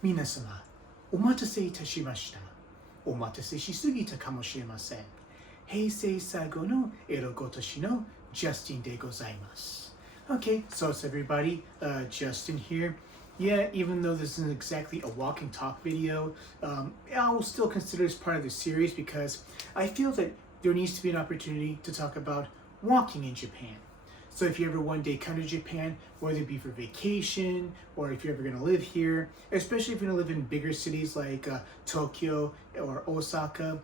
皆様、お待たせいたしました。お待たせしすぎたかもしれません。平成最後のエロごとしの Justin でございます。Okay, so it's everybody, Justin here. Yeah, even though this isn't exactly a walk and talk video, I will still consider this part of the series because I feel that there needs to be an opportunity to talk about walking in Japan. So if you ever one day come to Japan, whether it be for vacation or if you're ever going to live here, especially if you're going to live in bigger cities like Tokyo or Osaka,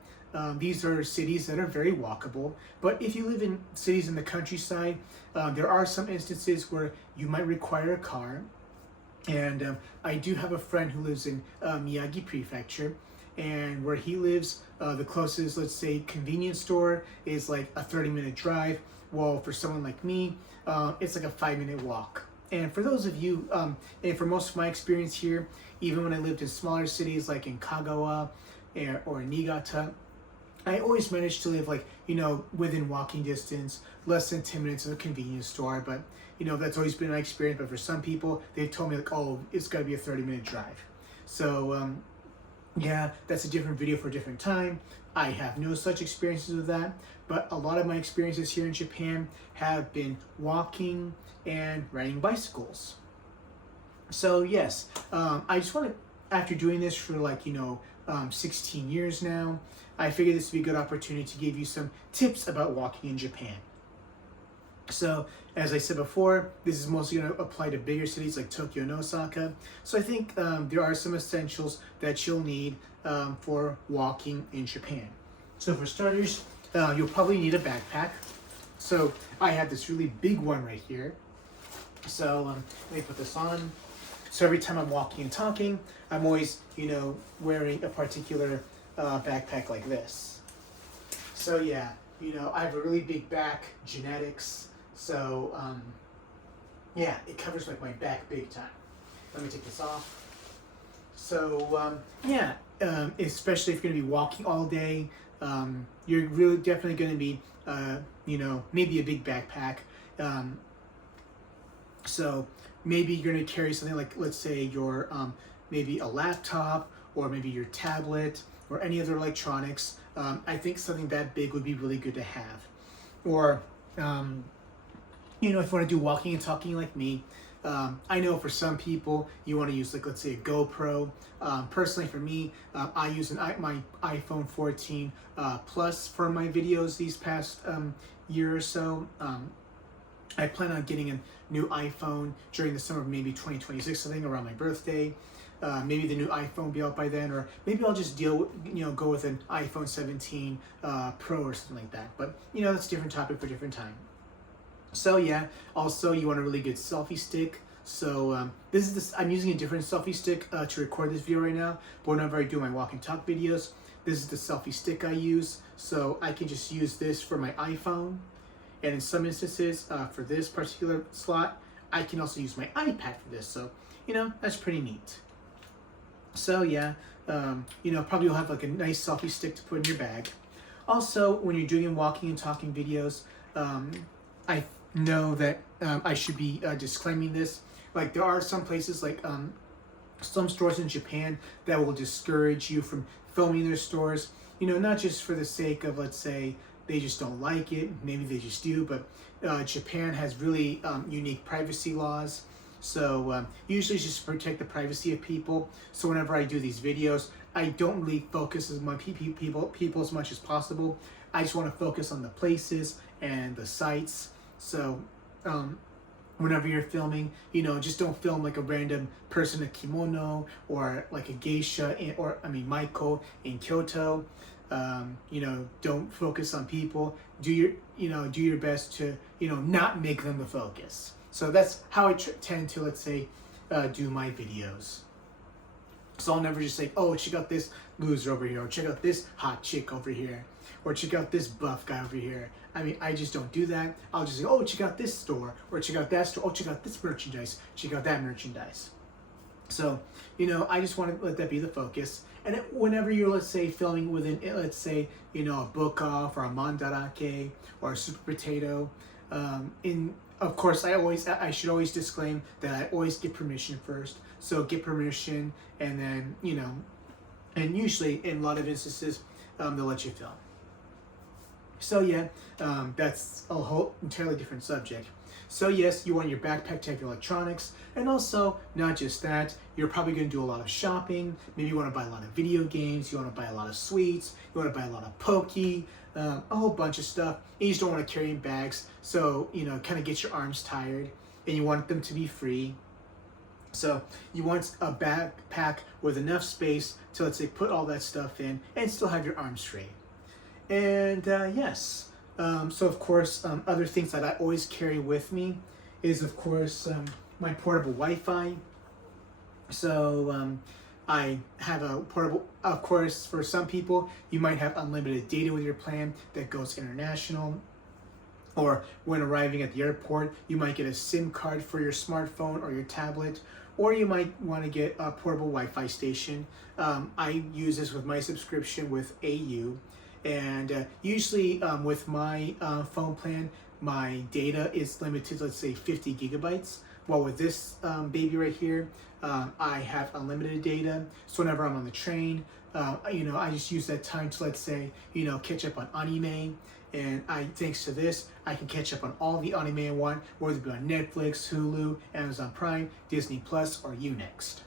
these are cities that are very walkable. But if you live in cities in the countryside, there are some instances where you might require a car. And I do have a friend who lives in Miyagi Prefecture, and where he lives, the closest, let's say, convenience store is like a 30-minute drive. Well, for someone like me, it's like a 5-minute walk. And for those of you, and for most of my experience here, even when I lived in smaller cities like in Kagawa or Niigata, I always managed to live like, within walking distance, less than 10 minutes of a convenience store. But, that's always been my experience. But for some people, they've told me like, oh, it's got to be a 30-minute drive. So, yeah, that's a different video for a different time. I have no such experiences with that, but a lot of my experiences here in Japan have been walking and riding bicycles. So yes, I just want to, after doing this for 16 years now, I figured this would be a good opportunity to give you some tips about walking in Japan. So, as I said before, this is mostly going to apply to bigger cities like Tokyo and Osaka. So I think there are some essentials that you'll need for walking in Japan. So for starters, you'll probably need a backpack. So I have this really big one right here. So let me put this on. So every time I'm walking and talking, I'm always, wearing a particular backpack like this. So yeah, I have a really big back, genetics. So, yeah, it covers like my back big time. Let me take this off. So, yeah, especially if you're going to be walking all day, you're really definitely going to be, maybe a big backpack. So maybe you're going to carry something like, let's say your, maybe a laptop or maybe your tablet or any other electronics. I think something that big would be really good to have. Or, if you want to do walking and talking like me, I know for some people you want to use like, let's say, a GoPro. Personally for me, I use my iPhone 14 Plus for my videos these past year or so. I plan on getting a new iPhone during the summer of maybe 2026, something around my birthday. Maybe the new iPhone will be out by then, or maybe I'll just go with an iPhone 17 Pro or something like that. But that's a different topic for a different time. So yeah, also you want a really good selfie stick. So I'm using a different selfie stick to record this video right now. But whenever I do my walk and talk videos, this is the selfie stick I use. So I can just use this for my iPhone. And in some instances, for this particular slot, I can also use my iPad for this. So, that's pretty neat. So yeah, probably you'll have like a nice selfie stick to put in your bag. Also, when you're doing walking and talking videos, I know that I should be disclaiming this. Like there are some places like some stores in Japan that will discourage you from filming their stores. Not just for the sake of, let's say, they just don't like it. Maybe they just do, but Japan has really unique privacy laws. So usually it's just to protect the privacy of people. So whenever I do these videos, I don't really focus as much people as much as possible. I just want to focus on the places and the sites. So whenever you're filming, just don't film like a random person in a kimono or like a geisha Maiko in Kyoto. Don't focus on people. Do your best to, not make them the focus. So that's how I tend to, let's say, do my videos. So I'll never just say, oh, check out this loser over here, or check out this hot chick over here, or check out this buff guy over here. I just don't do that. I'll just say, oh, check out this store, or check out that store, oh, check out this merchandise, check out that merchandise. So, I just want to let that be the focus. And whenever you're, let's say, filming within, let's say, a book off or a mandarake or a super potato, in of course, I should always disclaim that I always get permission first. So get permission, and then and usually in a lot of instances, they'll let you film. So yeah, that's a whole entirely different subject. So yes, you want your backpack to have your electronics, and also not just that, you're probably going to do a lot of shopping. Maybe you want to buy a lot of video games, you want to buy a lot of sweets, you want to buy a lot of pokey, a whole bunch of stuff. And you just don't want to carry in bags, so kind of get your arms tired, and you want them to be free. So you want a backpack with enough space to, let's say, put all that stuff in and still have your arms free. And yes, so of course, other things that I always carry with me is, of course, my portable Wi-Fi. So I have a portable, of course, for some people, you might have unlimited data with your plan that goes international. Or when arriving at the airport, you might get a SIM card for your smartphone or your tablet, or you might want to get a portable Wi-Fi station. I use this with my subscription with AU. And usually with my phone plan, my data is limited, let's say 50 gigabytes. While with this baby right here, I have unlimited data. So whenever I'm on the train, I just use that time to, let's say, catch up on anime. And thanks to this, I can catch up on all the anime I want, whether it be on Netflix, Hulu, Amazon Prime, Disney Plus, or Unext.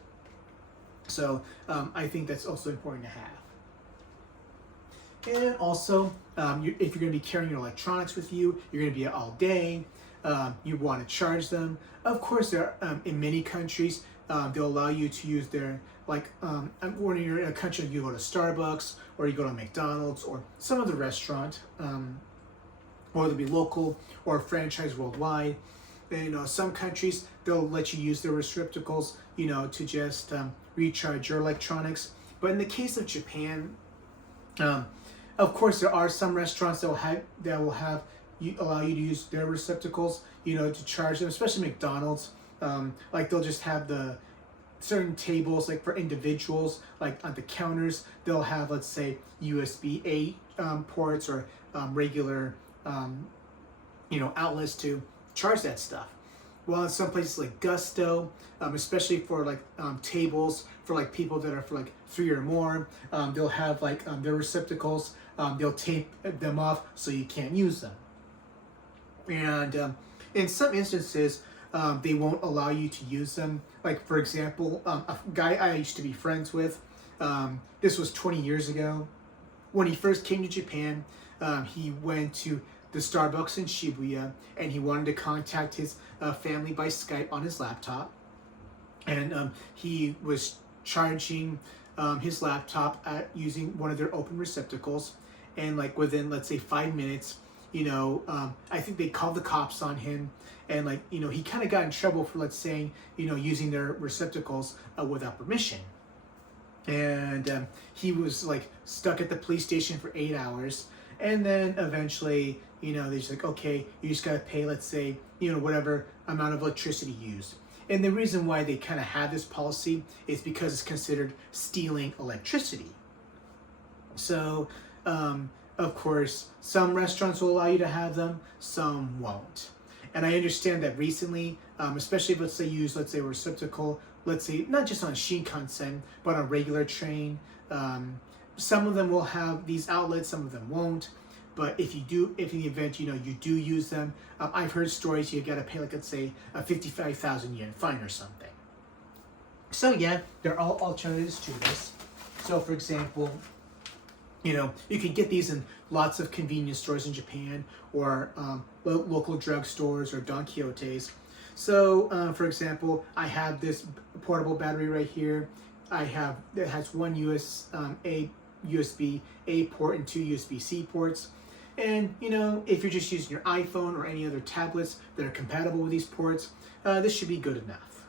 So I think that's also important to have. And also, if you're going to be carrying your electronics with you, you're going to be out all day, you want to charge them. Of course, there are, in many countries, they'll allow you to use their, when you're in a country, you go to Starbucks, or you go to McDonald's, or some other restaurant, whether it be local or franchise worldwide. And, some countries, they'll let you use their receptacles, to just recharge your electronics. But in the case of Japan, of course, there are some restaurants that will allow you to use their receptacles, to charge them, especially McDonald's. They'll just have the certain tables, like for individuals, like on the counters, they'll have, let's say, USB-A ports or regular, outlets to charge that stuff. Well, in some places like Gusto, especially for tables for people that are for 3 or more, they'll have their receptacles. They'll tape them off so you can't use them. And in some instances, they won't allow you to use them. Like, for example, a guy I used to be friends with, this was 20 years ago. When he first came to Japan, he went to the Starbucks in Shibuya, and he wanted to contact his family by Skype on his laptop. And he was charging his laptop using one of their open receptacles. And within, let's say, 5 minutes, I think they called the cops on him. And he kind of got in trouble for, let's say, using their receptacles without permission. And he was stuck at the police station for 8 hours. And then eventually, they're just okay, you just gotta pay, let's say, whatever amount of electricity used. And the reason why they kind of have this policy is because it's considered stealing electricity. So, of course, some restaurants will allow you to have them, some won't. And I understand that recently, especially if, let's say, you use, let's say, a receptacle, let's say, not just on Shinkansen, but on a regular train, some of them will have these outlets, some of them won't. But if in the event, you do use them, I've heard stories you gotta pay, let's say, a 55,000 yen fine or something. So yeah, there are all alternatives to this. So for example, you can get these in lots of convenience stores in Japan, or local drugstores or Don Quijote's. So for example, I have this portable battery right here. It has one USB-A port and 2 USB-C ports. And, if you're just using your iPhone or any other tablets that are compatible with these ports, this should be good enough.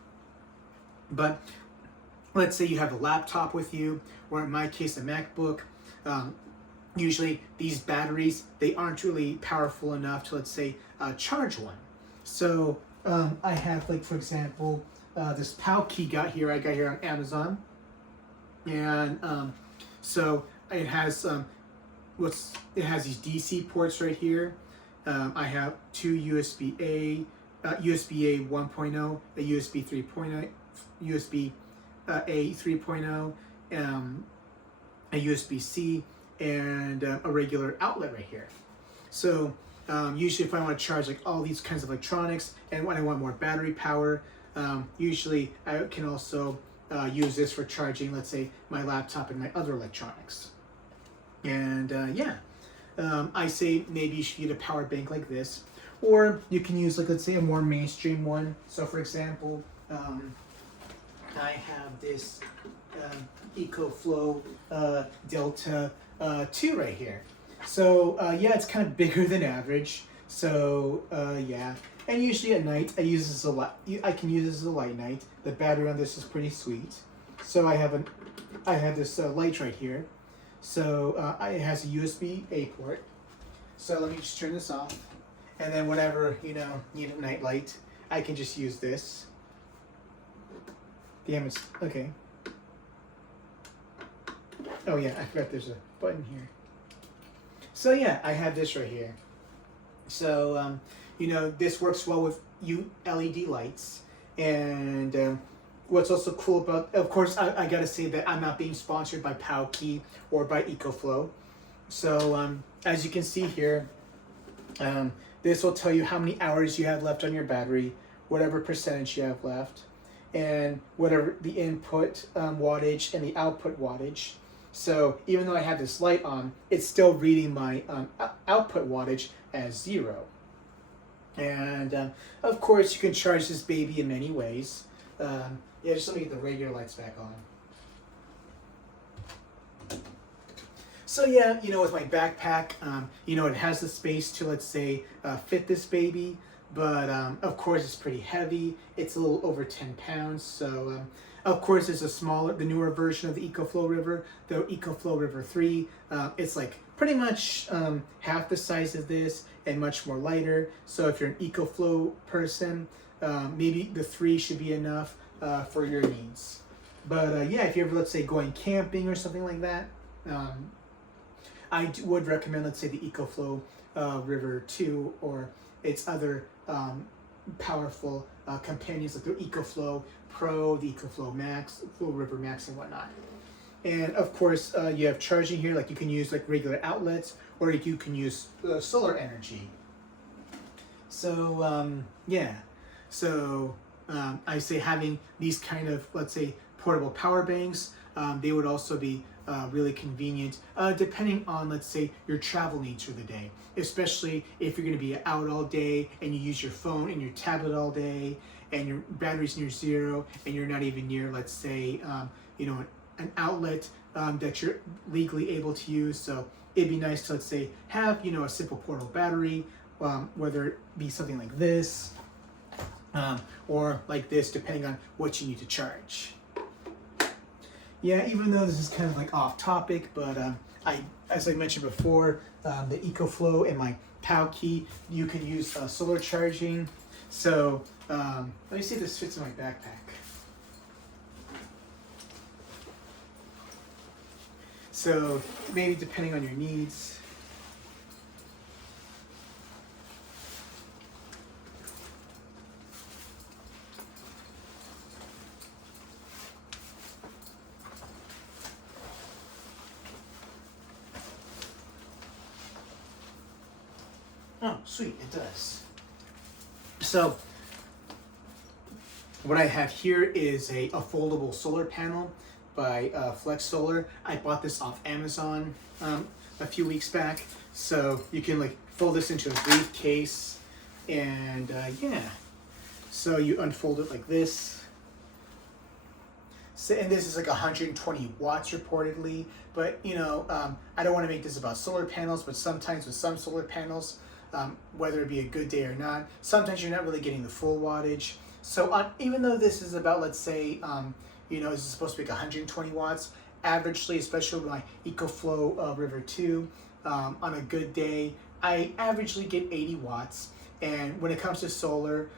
But let's say you have a laptop with you, or in my case, a MacBook. Usually these batteries, they aren't really powerful enough to, let's say, charge one. So I have, for example, this PAL key I got here on Amazon. And so it has these DC ports right here. I have 2 USB-A, USB A 1.0, a USB 3.0, USB A 3.0, a USB-C, and a regular outlet right here. So usually if I want to charge like all these kinds of electronics and when I want more battery power, usually I can also use this for charging, let's say, my laptop and my other electronics. And I say maybe you should get a power bank like this, or you can use, like, let's say, a more mainstream one. So for example, I have this EcoFlow Delta 2 right here. So yeah, it's kind of bigger than average. So yeah, and usually at night I use this a lot. I can use this as a light night. The battery on this is pretty sweet. So I have this light right here. So it has a USB A port. So let me just turn this off, and then whenever need a night light, I can just use this. Damn, it's okay. Oh yeah, I forgot there's a button here. So yeah, I have this right here. So this works well with LED lights. And what's also cool about, of course, I gotta say that I'm not being sponsored by Powkey or by EcoFlow. So as you can see here, this will tell you how many hours you have left on your battery, whatever percentage you have left, and whatever the input wattage and the output wattage. So even though I have this light on, it's still reading my output wattage as 0. And of course, you can charge this baby in many ways. Yeah, just let me get the regular lights back on. So yeah, with my backpack, it has the space to, let's say, fit this baby. But of course, it's pretty heavy. It's a little over 10 pounds. So of course, it's the newer version of the EcoFlow River, the EcoFlow River 3. It's like pretty much half the size of this and much more lighter. So if you're an EcoFlow person, maybe the 3 should be enough for your needs. But yeah, if you're ever, let's say, going camping or something like that, I would recommend, let's say, the EcoFlow River 2 or its other powerful companions like the EcoFlow Pro, the EcoFlow Max, Flow River Max, and whatnot. And of course, you have charging here, like you can use like regular outlets, or you can use solar energy. So yeah, so I say having these kind of, let's say, portable power banks, they would also be really convenient, depending on, let's say, your travel needs for the day. Especially if you're going to be out all day and you use your phone and your tablet all day, and your battery's near 0, and you're not even near, let's say, an outlet that you're legally able to use. So it'd be nice to, let's say, have a simple portable battery, whether it be something like this, or like this, depending on what you need to charge. Yeah, even though this is kind of like off topic, but as I mentioned before, the EcoFlow and my Powkey, you can use solar charging. So let me see if this fits in my backpack. So maybe depending on your needs. Oh, sweet, it does. So what I have here is a foldable solar panel by Flex Solar. I bought this off Amazon a few weeks back. So you can like fold this into a briefcase, and yeah. So you unfold it like this. So, and this is like 120 watts reportedly, but I don't want to make this about solar panels, but sometimes with some solar panels, whether it be a good day or not, sometimes you're not really getting the full wattage. So even though this is about, let's say, this is supposed to be like 120 watts, averagely, especially with my EcoFlow River 2, on a good day, I averagely get 80 watts. And when it comes to solar,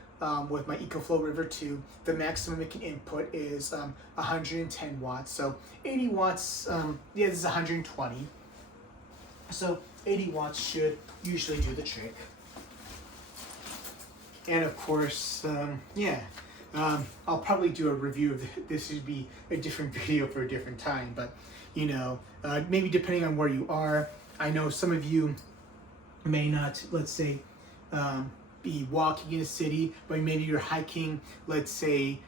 with my EcoFlow River 2, the maximum it can input is 110 watts. So 80 watts, yeah, this is 120. So 80 watts should usually do the trick. And of course, I'll probably do a review of this. Would be a different video for a different time, but maybe depending on where you are. I know some of you may not, let's say, be walking in a city, but maybe you're hiking, let's say,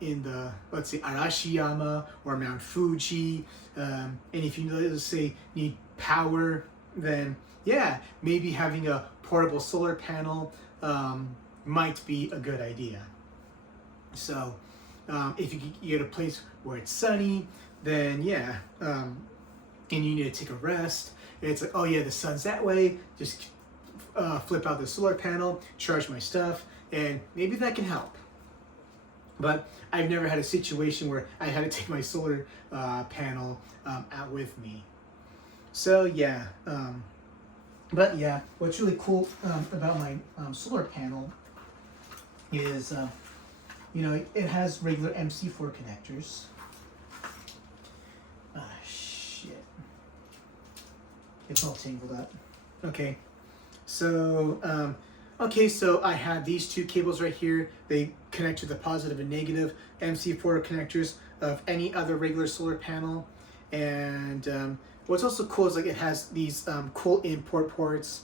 in the, let's say, Arashiyama or Mount Fuji, and if you, let's say, need power, then yeah, maybe having a portable solar panel might be a good idea. So if you get a place where it's sunny, then yeah, and you need to take a rest, it's like, oh yeah, the sun's that way, just flip out the solar panel, charge my stuff, and maybe that can help. But I've never had a situation where I had to take my solar panel out with me. So yeah, but yeah, what's really cool about my solar panel is, it has regular MC4 connectors. Ah, shit. It's all tangled up. Okay. So, so I have these two cables right here. They connect to the positive and negative MC4 connectors of any other regular solar panel. And what's also cool is like it has these cool import ports.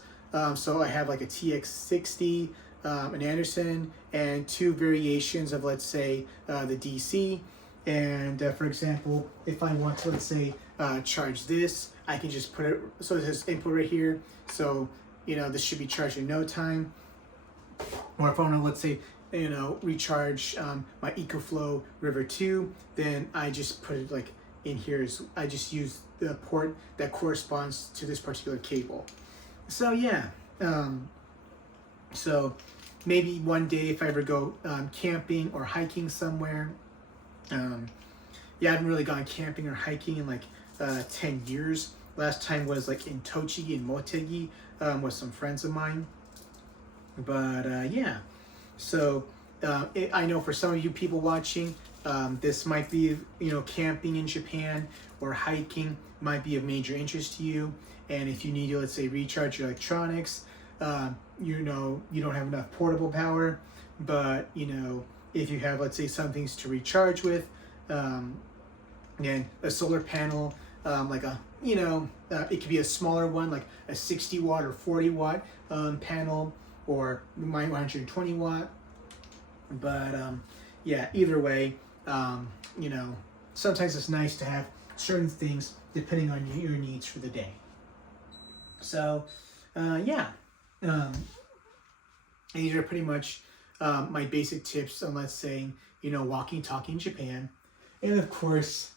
So I have like a TX60, an Anderson, and two variations of, let's say, the DC. And for example, if I want to, let's say, charge this, I can just put it, so it has input right here. So, this should be charged in no time. Or if I want to, let's say, recharge my EcoFlow River 2, then I just put it like in here. I just use the port that corresponds to this particular cable. So yeah, so maybe one day if I ever go camping or hiking somewhere, I haven't really gone camping or hiking in like 10 years. Last time was like in Tochigi and Motegi with some friends of mine. But yeah, so I know for some of you people watching, this might be, camping in Japan or hiking might be of major interest to you. And if you need to, let's say, recharge your electronics, you don't have enough portable power, but, if you have, let's say, some things to recharge with, and a solar panel, like it could be a smaller one, like a 60 watt or 40 watt panel, or my 120 watt. But yeah, either way, sometimes it's nice to have certain things depending on your needs for the day. So yeah, these are pretty much my basic tips on, let's say, walking, talking Japan. And of course,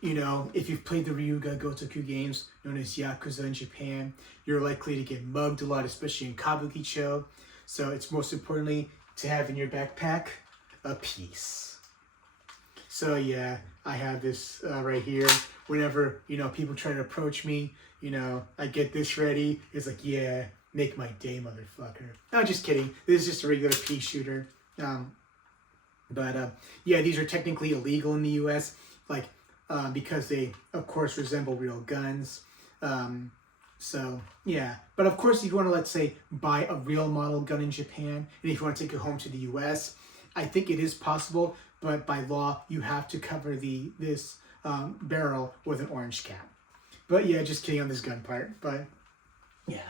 if you've played the Ryuga Gotoku games, known as Yakuza in Japan, you're likely to get mugged a lot, especially in Kabukicho. So it's most importantly to have in your backpack a piece. So yeah, I have this right here. Whenever, people try to approach me, I get this ready. It's like, yeah, make my day, motherfucker. No, just kidding. This is just a regular pea shooter. But yeah, these are technically illegal in the U.S., like, because they, of course, resemble real guns. So, yeah. But, of course, if you want to, let's say, buy a real model gun in Japan, and if you want to take it home to the U.S., I think it is possible, but by law, you have to cover this barrel with an orange cap. But, yeah, just kidding on this gun part. But, yeah.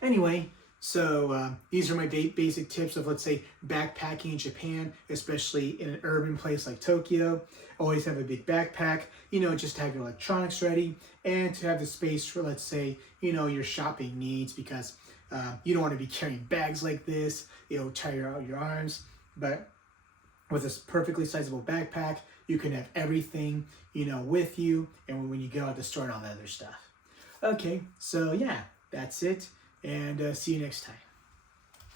Anyway, so these are my basic tips of, let's say, backpacking in Japan, especially in an urban place like Tokyo. Always have a big backpack, just to have your electronics ready, and to have the space for, let's say, your shopping needs, because you don't want to be carrying bags like this, tire out your arms. But with this perfectly sizable backpack, you can have everything, with you, and when you go out the store and all that other stuff. Okay, so yeah, that's it. And see you next time.